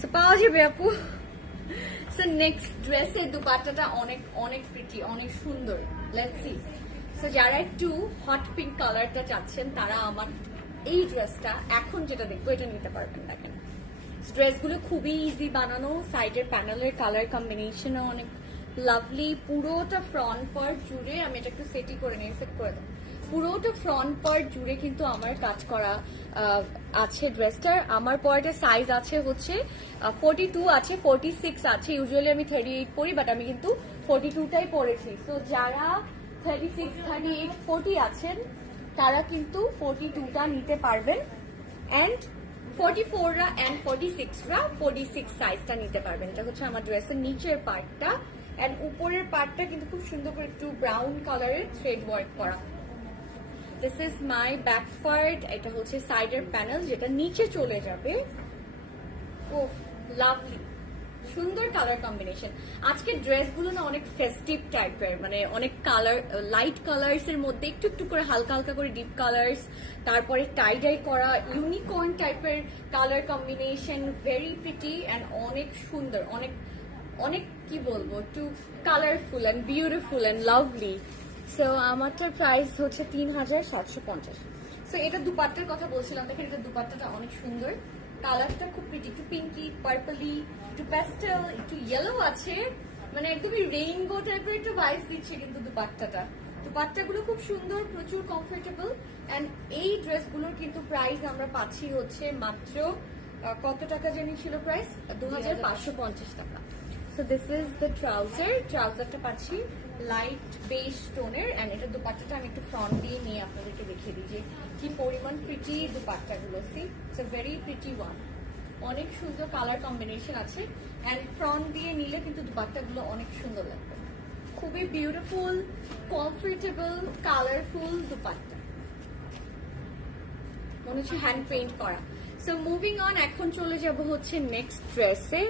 সো পাওয়া যাবে আপু। সো নেক্সট ড্রেসের দুপাট্টাটা অনেক অনেক প্রিটি, অনেক সুন্দর। Let's see. সো যারা একটু হট পিঙ্ক কালারটা চাচ্ছেন তারা আমার এই ড্রেসটা এখন যেটা দেখবো এটা নিতে পারবেন। দেখেন ড্রেসগুলো খুবই ইজি বানানো, সাইডের প্যানেলের কালার কম্বিনেশনও অনেক লাভলি। পুরোটা ফ্রন্ট পার্ট জুড়ে, আমি এটা একটু সেটই করে নিয়ে সেট করে দেবো, পুরোটা ফ্রন্ট পার্ট জুড়ে কিন্তু আমার কাজ করা আছে ড্রেসটার। আমার পরের সাইজ আছে হচ্ছে 42 আছে, 46 আছে। ইউজুয়ালি আমি 38 পরি, বাট আমি কিন্তু 42টাই পরেছি। সো যারা 36, 38, 40 আছেন তারা কিন্তু 42টা নিতে পারবেন, অ্যান্ড 44রা অ্যান্ড 46রা 46 সাইজটা নিতে পারবেন। এটা হচ্ছে আমার ড্রেসের নিচের পার্টটা, অ্যান্ড উপরের পার্টটা কিন্তু খুব সুন্দর করে একটু ব্রাউন কালারের থ্রেড ওয়ার্ক করা। This is my back part. এটা হচ্ছে সাইডের প্যানেল যেটা নিচে চলে যাবে। ওহ লাভলি, সুন্দর কালার কম্বিনেশন। আজকে ড্রেসগুলো না অনেক ফেস্টিভ টাইপের, মানে অনেক কালার, লাইট কালার্স এর মধ্যে একটু একটু করে হালকা হালকা করে ডিপ কালার্স, তারপরে টাই ডাই করা ইউনিকর্ন টাইপের colour combination, very pretty and অনেক সুন্দর, অনেক অনেক কি বলবো, একটু colourful and beautiful and lovely. So আমারটার প্রাইস হচ্ছে 3750। সো এটা দুপাট্টার কথা বলছিলাম, দেখেন এটা দুপাট্টাটা অনেক সুন্দর, কালারটা খুব প্রিটি, একটু পিঙ্কি, পার্পলি, একটু প্যাস্টেল, একটু ইয়েলো আছে, মানে একদমই রেইনবো টাইপের একটু ভাইবস দিচ্ছে কিন্তু দুপাট্টাটা। দুপাট্টাগুলো খুব সুন্দর, প্রচুর কমফোর্টেবল, এন্ড এই ড্রেসগুলোর কিন্তু প্রাইস আমরা পাচ্ছি হচ্ছে মাত্র কত টাকা জানি ছিল প্রাইস? 2550 টাকা। So this is the trouser. ট্রাউজারটা পাচ্ছি লাইট বেজ টোনের, এন্ড এটা দুপাট্টাটা আমি একটু ফ্রন্ট দিয়ে নিয়ে আপনাদেরকে দেখিয়ে দিই যে কি পরিমাণ প্রিটি দুপাট্টাগুলো। See it's a very pretty one, অনেক সুন্দর কালার কম্বিনেশন আছে, এন্ড ফ্রন্ট দিয়ে নিলে কিন্তু দুপাট্টাগুলো অনেক সুন্দর লাগবে। খুবই বিউটিফুল, কমফোর্টেবল, কালারফুল দুপাট্টা, মনে হচ্ছে হ্যান্ড পেইন্ট করা। সো মুভিং অন, এখন চলে যাব হচ্ছে নেক্সট ড্রেসে।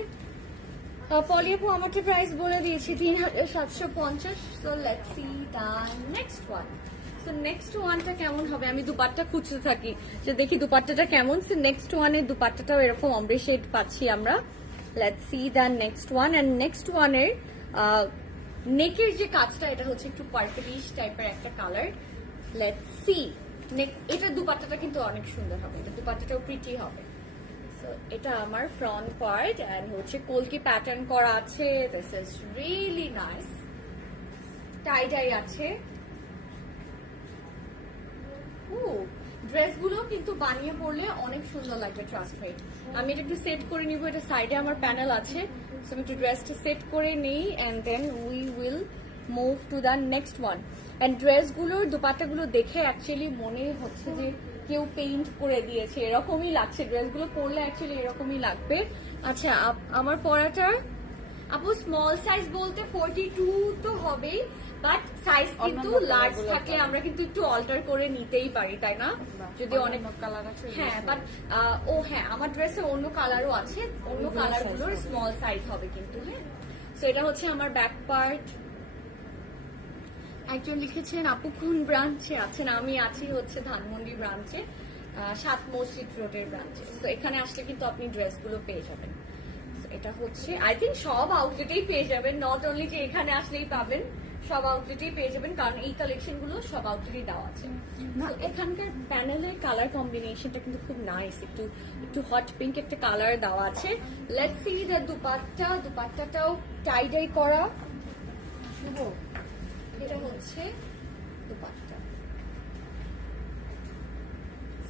পলিয়াপু আমাকে প্রাইস বলে দিয়েছি 3750। So let's see the next one. So next ওয়ানটা কেমন হবে, আমি দুপাট্টা খুঁজতে থাকি যে দেখি দুপাট্টাটা কেমন। সো নেক্সট ওয়ানের দুপাট্টাটাও এরকম অমব্রে শেড পাচ্ছি আমরা। Let's see the next one. And next ওয়ানের নেকের যে কাজটা, এটা হচ্ছে একটু পার্পলিশ টাইপের একটা কালার। লেটস সি এটা দুপাট্টাটা কিন্তু অনেক সুন্দর হবে, এটা দুপাট্টাটাও প্রিটি হবে। সো এটা আমার ফ্রন্ট পার্ট, এন্ড হচ্ছে কলকি প্যাটার্ন করা আছে। This is really nice, tie die আছে। ড্রেসগুলো কিন্তু বানিয়ে পড়লে অনেক সুন্দর লাগবে, ট্রাস্ট মি। আমি এটা একটু সেট করে নিব, এটা সাইডে আমার প্যানেল আছে। সো আমি একটু ড্রেসটা সেট করে নিই, and then we will move to the next one. And ড্রেসগুলোর দুপাট্টাগুলো দেখে অ্যাকচুয়ালি মনে হচ্ছে যে কেউ পেইন্ট করে দিয়েছে, এরকমই লাগছে। ড্রেসগুলো পরলে অ্যাকচুয়ালি এরকমই লাগবে। আচ্ছা, আমার পরাটা আপু স্মল সাইজ বলতে 42 তো হবেই, বাট সাইজ কিন্তু লার্জ থাকলে আমরা কিন্তু একটু অল্টার করে নিতেই পারি, তাই না? যদি অনেক কালার আছে। হ্যাঁ, বাট ও হ্যাঁ, আমার ড্রেসে অন্য কালারও আছে, অন্য কালারগুলোর স্মল সাইজ হবে কিন্তু। হ্যাঁ, সো এটা হচ্ছে আমার ব্যাক পার্ট। একজন লিখেছেন আপু কোন ব্রাঞ্চে আছেন? আমি আছি হচ্ছে ধানমন্ডি ব্রাঞ্চে, সাত মসজিদ রোডের ব্রাঞ্চে। তো এখানে আসলে কিন্তু আপনি ড্রেসগুলো পেয়ে যাবেন। এটা হচ্ছে আই থিঙ্ক সব আউটলেটেই পেয়ে যাবেন, নট অনলি যে এখানে আসলেই পাবেন, সব আউটলেটেই পেয়ে যাবেন, কারণ এই কালেকশন গুলো সব আউটলেটেই দেওয়া আছে। So, এখানকার প্যানেলের কালার কম্বিনেশনটা কিন্তু খুব নাইস, একটু একটু হট পিঙ্ক একটা কালার দেওয়া আছে। Let's see the দুপাট্টাটাও tie dye করা। শুভ, এটা হচ্ছে দুপাট্টা।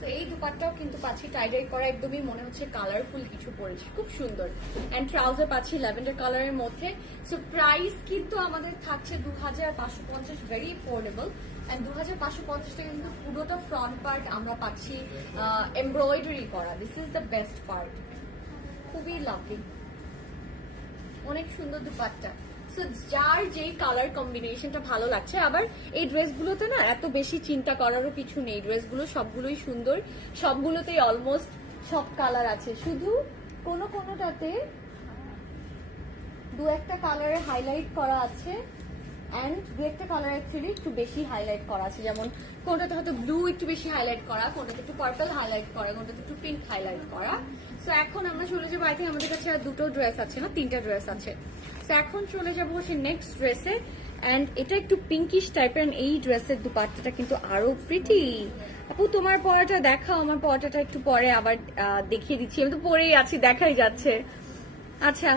তো এই দুপাট্টাও কিন্তু পাচ্ছি টাই ডাই করা, একদমই মনে হচ্ছে কালারফুল কিছু পরেছে, খুব সুন্দর। এন্ড ট্রাউজার পাচ্ছি ল্যাভেন্ডার কালারের মধ্যে। সো প্রাইস কিন্তু আমাদের থাকছে 2550, ভেরি অ্যাফোর্ডেবল। এন্ড 2550 টাকা কিন্তু পুরোটা ফ্রন্ট পার্ট আমরা পাচ্ছি এমব্রয়ডারি করা। This is the best part, খুবই লাভলি, অনেক সুন্দর দুপাট্টা। সো যার যেই কালার কম্বিনেশনটা ভালো লাগছে। আবার এই ড্রেসগুলোতে না এত বেশি চিন্তা করারও কিছু নেই, ড্রেসগুলো সবগুলোই সুন্দর, সবগুলোতেই অলমোস্ট সব কালার আছে, শুধু কোনোটাতে দু একটা কালারে হাইলাইট করা আছে অ্যান্ড দু একটা কালার অ্যাকচুয়ালি একটু বেশি হাইলাইট করা আছে। যেমন কোনটাতে হয়তো ব্লু একটু বেশি হাইলাইট করা, কোনটাতে একটু পার্পল হাইলাইট করা, কোনটাতে একটু পিঙ্ক হাইলাইট করা। সো এখন আমরা চলে যাবো, আই থিঙ্ক আমাদের কাছে আর দুটো ড্রেস আছে না, তিনটা ড্রেস আছে। সো এখন চলে যাবো হচ্ছে নেক্সট ড্রেসে। অ্যান্ড এটা একটু পিঙ্কিশ টাইপের, এই ড্রেসের দুপাট্টাটা কিন্তু আরো প্রিটি। আপু তোমার পরাটা দেখাও, আমার পরাটা একটু পরে আবার দেখিয়ে দিচ্ছি, আমি তো পরেই আছি, দেখাই যাচ্ছে। আচ্ছা,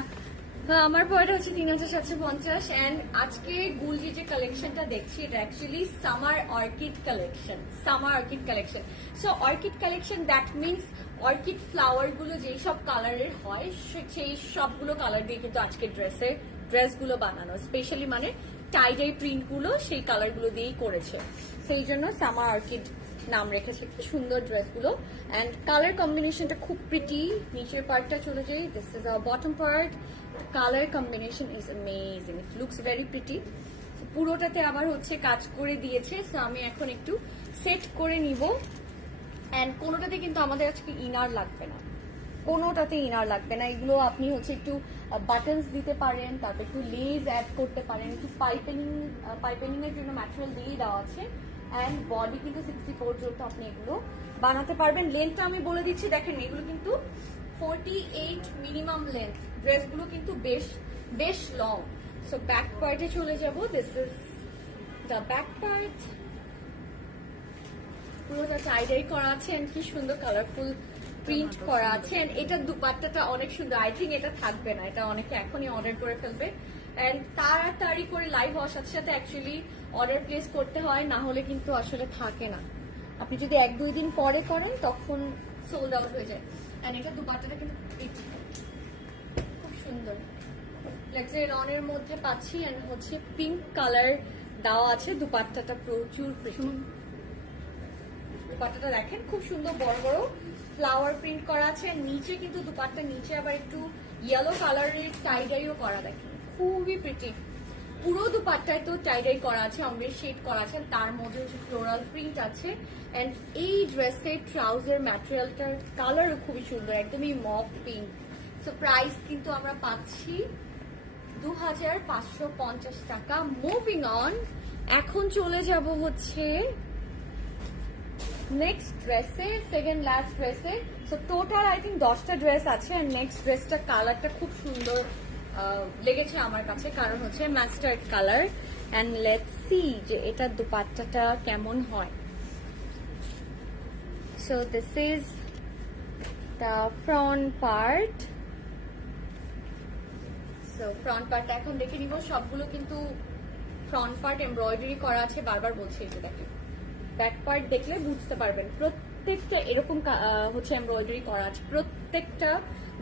আমার পয়টা হচ্ছে 3750। এন্ড আজকে গুলজি যে কালেকশনটা দেখছি এটা actually summer orchid collection. So orchid collection that means orchid flower গুলো যেই সব কালারের হয় সেই সবগুলো কালার দিয়ে কিন্তু আজকে ড্রেসগুলো বানানো, স্পেশালি মানে টাই ডাই প্রিন্ট গুলো সেই কালার গুলো দিয়েই করেছে, সেই জন্য সামার অর্কিড নাম রেখেছে। কি সুন্দর ড্রেসগুলো, এন্ড কালার কম্বিনেশনটা খুব প্রিটি। নিচের পার্টটা চলে যাই, this is our bottom part. Colour combination is amazing, it looks very pretty. পুরোটাতে আবার হচ্ছে কাজ করে দিয়েছে। সো আমি এখন একটু সেট করে নিব। এন্ড কোনোটাতে কিন্তু আমাদের আজকে ইনার লাগবে না, কোনোটাতে ইনার লাগবে না। এগুলো আপনি হচ্ছে একটু বাটনস দিতে পারেন, তারপর একটু লেস অ্যাড করতে পারেন, একটু পাইপেনিং এর জন্য ম্যাটেরিয়াল দিয়ে দেওয়া আছে। অ্যান্ড বডি কিন্তু 60 পর্যন্ত আপনি এগুলো বানাতে পারবেন। লেন্থটা আমি বলে দিচ্ছি, দেখেন এগুলো কিন্তু 48 মিনিমাম লেন্থ, ড্রেসগুলো কিন্তু বেশ লং। সো ব্যাক পার্টে চলে যাব, this is the back part. পুরোটা টাই ডাই করা আছে এন্ড কি সুন্দর কালারফুল প্রিন্ট করা আছে। এন্ড এটার দুপাট্টাটা অনেক সুন্দর, আই থিঙ্ক এটা থাকবে না, এটা অনেকে এখনই অর্ডার করে ফেলবে। এন্ড তাড়াতাড়ি করে লাইভ হওয়ার সাথে সাথে অ্যাকচুয়ালি অর্ডার প্লেস করতে হয়, না হলে কিন্তু আসলে থাকে না। আপনি যদি 1-2 দিন পরে করেন তখন সোল্ড আউট হয়ে যায়। এন্ড এটা দুপাট্টাটা কিন্তু খুব সুন্দর, লেক্সারি রনের মধ্যে পাচ্ছি। এন্ড হচ্ছে পিঙ্ক কালার দেওয়া আছে, দুপাট্টাটা প্রচুর প্রিটি। দুপাট্টাটা দেখেন খুব সুন্দর, বড় বড় ফ্লাওয়ার প্রিন্ট করা আছে। নিচে কিন্তু দুপাট্টার নিচে আবার একটু ইয়েলো কালারের টাই ডাইও করা, দেখেন খুবই প্রিটি। পুরো দুপাট্টায় তো টাই ডাই করা আছে, অমরের শেড করা আছে, তার মধ্যে হচ্ছে ফ্লোরাল প্রিন্ট আছে। এন্ড এই ড্রেসের ট্রাউজার ম্যাটেরিয়ালটার কালারও খুবই সুন্দর, একদমই মফ পিঙ্ক। সো প্রাইস কিন্তু আমরা পাচ্ছি 2550 টাকা। মুভিং অন, এখন চলে যাব হচ্ছে নেক্সট ড্রেসে, সেকেন্ড লাস্ট ড্রেসে। সো টোটাল আই থিঙ্ক 10টা ড্রেস আছে। আর নেক্সট ড্রেসটা কালারটা খুব সুন্দর লেগেছে আমার কাছে, কারণ হচ্ছে mustard colour. And let's see যে এটার দুপাট্টাটা কেমন হয়। So this is the front part. So front পার্টটা এখন দেখে নিব। সবগুলো কিন্তু ফ্রন্ট পার্ট এমব্রয়ডারি করা আছে, বারবার বলছি এই যে দেখেন। ব্যাক পার্ট দেখলে বুঝতে পারবেন প্রত্যেকটা এরকম হচ্ছে এমব্রয়ডারি করা আছে প্রত্যেকটা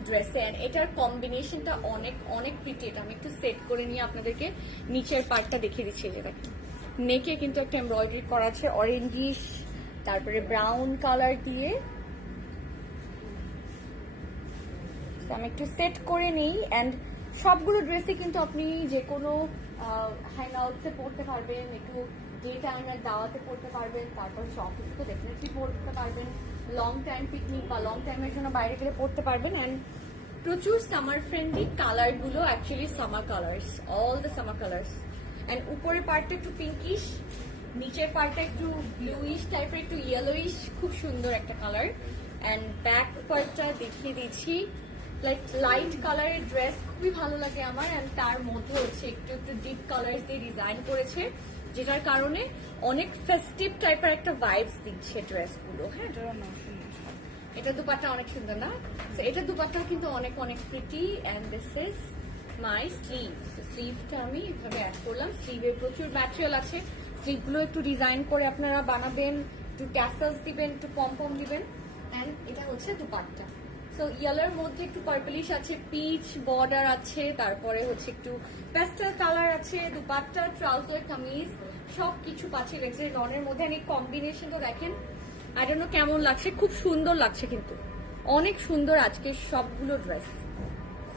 ড্রেসে। এটার কম্বিনেশনটা অনেক অনেক প্রিটি। এটা আমি একটু সেট করে নিয়ে আপনাদেরকে নিচের পার্টটা দেখিয়ে দিচ্ছি। যে দেখেন নেকে কিন্তু একটা এমব্রয়ডারি করা আছে অরেঞ্জিশ, তারপরে ব্রাউন কালার দিয়ে। আমি একটু সেট করে নিই। অ্যান্ড সবগুলো ড্রেসে কিন্তু আপনি যে কোনো হ্যাং আউটসে পরতে পারবেন, একটু ডে টাইমের দাওয়াতে পড়তে পারবেন, তারপর অফিসে তো ডেফিনেটলি পড়তে পারবেন, লং টাইম পিকনিক বা লং টাইমের জন্য বাইরে গেলে পড়তে পারবেন। অ্যান্ড প্রচুর সামার ফ্রেন্ডলি কালারগুলো, actually summer colours, all the summer colours. And উপরের পার্টটা একটু পিঙ্কিশ, নিচের পার্টটা একটু ব্লুইশ টাইপের, একটু ইয়েলোইশ, খুব সুন্দর একটা কালার। অ্যান্ড ব্যাক পার্টটা দেখিয়ে দিচ্ছি, লাইক লাইট কালারের ড্রেস খুবই ভালো লাগে আমার, অ্যান্ড তার মধ্যে হচ্ছে একটু একটু ডিপ কালার দিয়ে ডিজাইন করেছে, যেটার কারণে অনেক ফেস্টিভ টাইপের একটা ভাইবস দিচ্ছে ড্রেসগুলো। হ্যাঁ, এটা দুপাট্টা অনেক সুন্দর না? এটা দুপাট্টা কিন্তু অনেক অনেক pretty, and this is my sleeve. স্লিভটা আমি এভাবে অ্যাড করলাম। স্লিভে প্রচুর ম্যাটেরিয়াল আছে, স্লিভগুলো একটু ডিজাইন করে আপনারা বানাবেন, একটু ট্যাসেলস দিবেন, একটু পম দিবেন। অ্যান্ড এটা হচ্ছে দুপাট্টা। সো ইয়েলোর মধ্যে একটু পার্পলিশ আছে, পিচ বর্ডার আছে, তারপরে হচ্ছে একটু প্যাস্টেল কালার আছে, দুপাট্টা, ট্রাউজার, কামিজ সব কিছু পাচ্ছে লেগেছে লনের মধ্যে। এই কম্বিনেশন তো দেখেন, আই ডোন্ট নো কেমন লাগছে, খুব সুন্দর লাগছে, কিন্তু অনেক সুন্দর আজকে সবগুলো ড্রেস,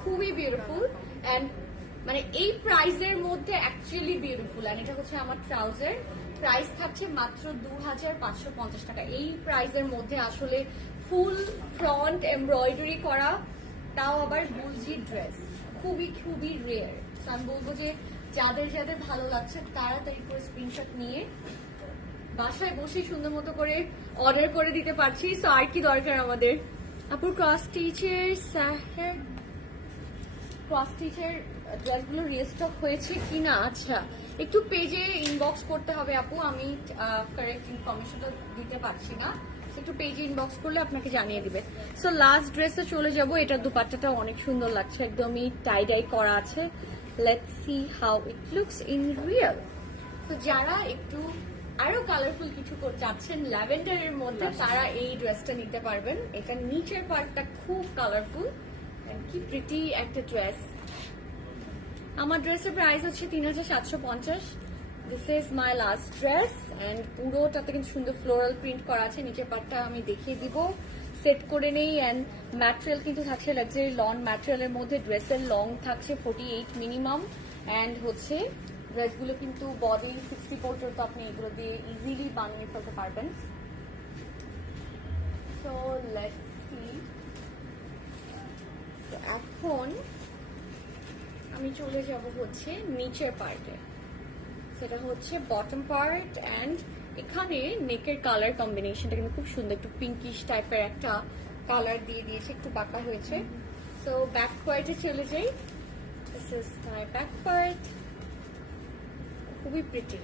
খুবই বিউটিফুল। অ্যান্ড মানে এই প্রাইসের মধ্যে অ্যাকচুয়ালি বিউটিফুল। অ্যান্ড এটা হচ্ছে আমার ট্রাউজার, প্রাইস থাকছে মাত্র 2550 টাকা। এই প্রাইসের মধ্যে আসলে ফুল ফ্রন্ট এমব্রয়ডারি করা, তাও আবার গুলজি ড্রেস খুবই খুবই রেয়ার। আমি বলবো যে যাদের যাদের ভালো লাগছে তাড়াতাড়ি করে স্ক্রিনশট নিয়ে বাসায় বসে সুন্দর মতো করে অর্ডার করে দিতে পারছি। সো আর কি দরকার আমাদের? আপুর ক্রস স্টিচের ড্রেসগুলো রিস্টক হয়েছে কিনা, আচ্ছা একটু পেজে ইনবক্স করতে হবে আপু, আমি কারেক্ট ইনফরমেশনটা দিতে পারছি না, একটু পেজে ইনবক্স করলে আপনাকে জানিয়ে দিবে। সো লাস্ট ড্রেসে চলে যাব। এটা দুপাট্টাটা অনেক সুন্দর লাগছে, একদমই টাই ডাই করা আছে। Let's see how it looks in real. তো যারা একটু আরো কালারফুল কিছু চাচ্ছেন ল্যাভেন্ডারের মধ্যে, তারা এই ড্রেসটা নিতে পারবেন। এটা নিচের পার্টটা খুব কালারফুল, কি প্রিটি একটা ড্রেস। আমার ড্রেসের প্রাইস হচ্ছে 3750। This is my last dress, and পুরোটাতে কিন্তু সুন্দর ফ্লোরাল প্রিন্ট করা আছে। নিচের পার্টটা আমি দেখিয়ে দিব, সেট করে নেই। অ্যান্ড ম্যাটেরিয়াল কিন্তু থাকছে লাক্সারি লন ম্যাটেরিয়ালের মধ্যে, ড্রেসের লং থাকছে 48 মিনিমাম, অ্যান্ড হচ্ছে ড্রেসগুলো কিন্তু বডি 60 পর্যন্ত আপনি এগুলো দিয়ে ইজিলি বানিয়ে ফেলতে পারবেন। So let's see. এখন আমি চলে যাব হচ্ছে নিচের পার্টে, সেটা হচ্ছে বটম পার্ট। অ্যান্ড এখানে নেকের কালার কম্বিনেশনটা কিন্তু খুব সুন্দর, একটু পিঙ্কিশ টাইপের একটা কালার দিয়ে দিয়েছে, একটু বাঁকা হয়েছে। সো ব্যাক পার্টে চলে যাই। This is my back part, খুবই প্রিটি।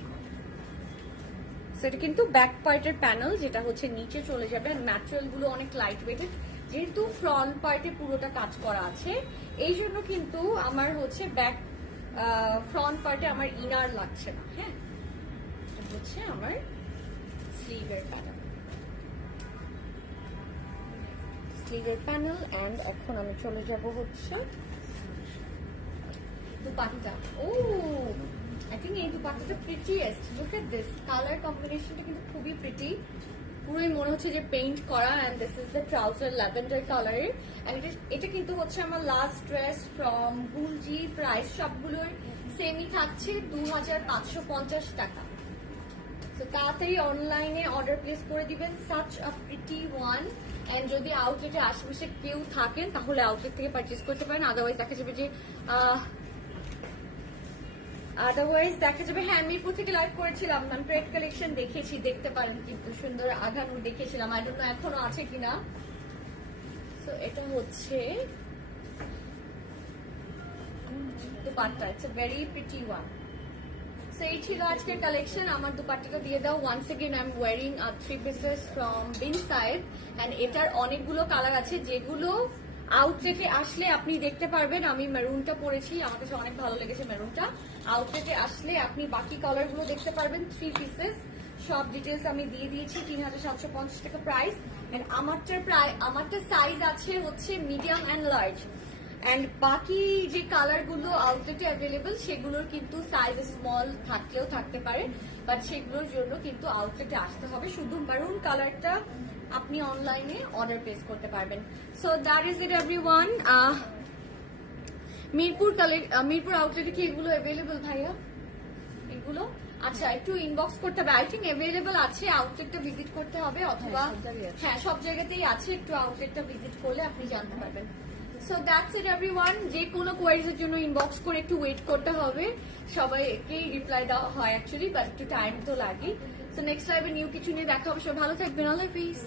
সেটা কিন্তু ব্যাক পার্টের প্যানেল, যেটা হচ্ছে নিচে চলে যাবে। ম্যাটেরিয়াল গুলো অনেক লাইট ওয়েটেড, যেহেতু ফ্রন্ট পার্টে পুরোটা কাজ করা আছে, এই জন্য কিন্তু আমার হচ্ছে ফ্রন্ট পার্টে আমার ইনার লাগছে না। হ্যাঁ, এটা হচ্ছে আমার স্লিভের প্যানেল, অ্যান্ড এখন আমি চলে যাব হচ্ছে দুপাট্টা। ও আই থিঙ্ক এই দুপাট্টাটা prettiest. Look at this, colour কম্বিনেশনটা কিন্তু খুবই প্রিটি, পুরোই মনে হচ্ছে যে পেইন্ট করা। And this is the trouser lavender কালারের। অ্যান্ড এটা কিন্তু হচ্ছে আমার লাস্ট ড্রেস ফ্রম গুলজি। প্রাইস সবগুলোর সেমই থাকছে 2550 টাকা। তো তাড়াতাড়ি অনলাইনে অর্ডার প্লেস করে দিবেন। Such a pretty one. And যদি আউটলেটে আশেপাশে কেউ থাকেন তাহলে আউটলেট থেকে পারচেস করতে পারেন। আদারওয়াইজ দেখা যাবে হ্যাঁ, মিরপুর থেকে লাইভ করেছিলাম, আমি প্রেড কালেকশন দেখেছি, দেখতে পারেন, কিন্তু সুন্দর আঘানু দেখেছিলাম, আই ডোন্ট নো এখনো আছে কিনা। সো এটা হচ্ছে দুপাট্টা, it's a very pretty one. So এই ছিল আজকের কালেকশন। আমার দুপাট্টাটা দিয়ে দাও। Once again I am wearing 3 pieces from Bin Saeed, and এটার অনেকগুলো কালার আছে, যেগুলো আউটলেটে আসলে আপনি দেখতে পারবেন। আমি মেরুনটা পরেছি, আমার কাছে অনেক ভালো লেগেছে মেরুনটা। আউটলেটে আসলে আপনি বাকি কালারগুলো দেখতে পারবেন। 3 পিসেস, সব ডিটেলস আমি দিয়ে দিয়েছি। 3750 টাকা প্রাইস। এন্ড আমারটা সাইজ আছে হচ্ছে মিডিয়াম অ্যান্ড লার্জ। অ্যান্ড বাকি যে কালারগুলো আউটলেটে অ্যাভেলেবল সেগুলোর কিন্তু সাইজ স্মল থাকলেও থাকতে পারে, বাট সেগুলোর জন্য কিন্তু আউটলেটে আসতে হবে। শুধু মেরুন কালারটা আপনি অনলাইনে অর্ডার প্লেস করতে পারবেন। So that is it everyone. Mirpur আউটলেটে কি এগুলো অ্যাভেলেবল ভাইয়া? এগুলো আচ্ছা, একটু ইনবক্স করতে হবে। আই থিঙ্ক অ্যাভেলেবল আছে, আউটলেটটা ভিজিট করতে হবে, অথবা হ্যাঁ সব জায়গাতেই আছে, একটু আউটলেটটা ভিজিট করলে আপনি জানতে পারবেন। So that's it everyone. যে কোনো কোয়ারিজের জন্য ইনবক্স করে একটু ওয়েট করতে হবে, সবাইকেই রিপ্লাই দেওয়া হয় অ্যাকচুয়ালি, বাট একটু টাইম তো লাগে। সো নেক্সট লাইভে নিউ কিছু নিয়ে দেখা হবে। সব ভালো থাকবেন, আল্লাহ হাফিজ।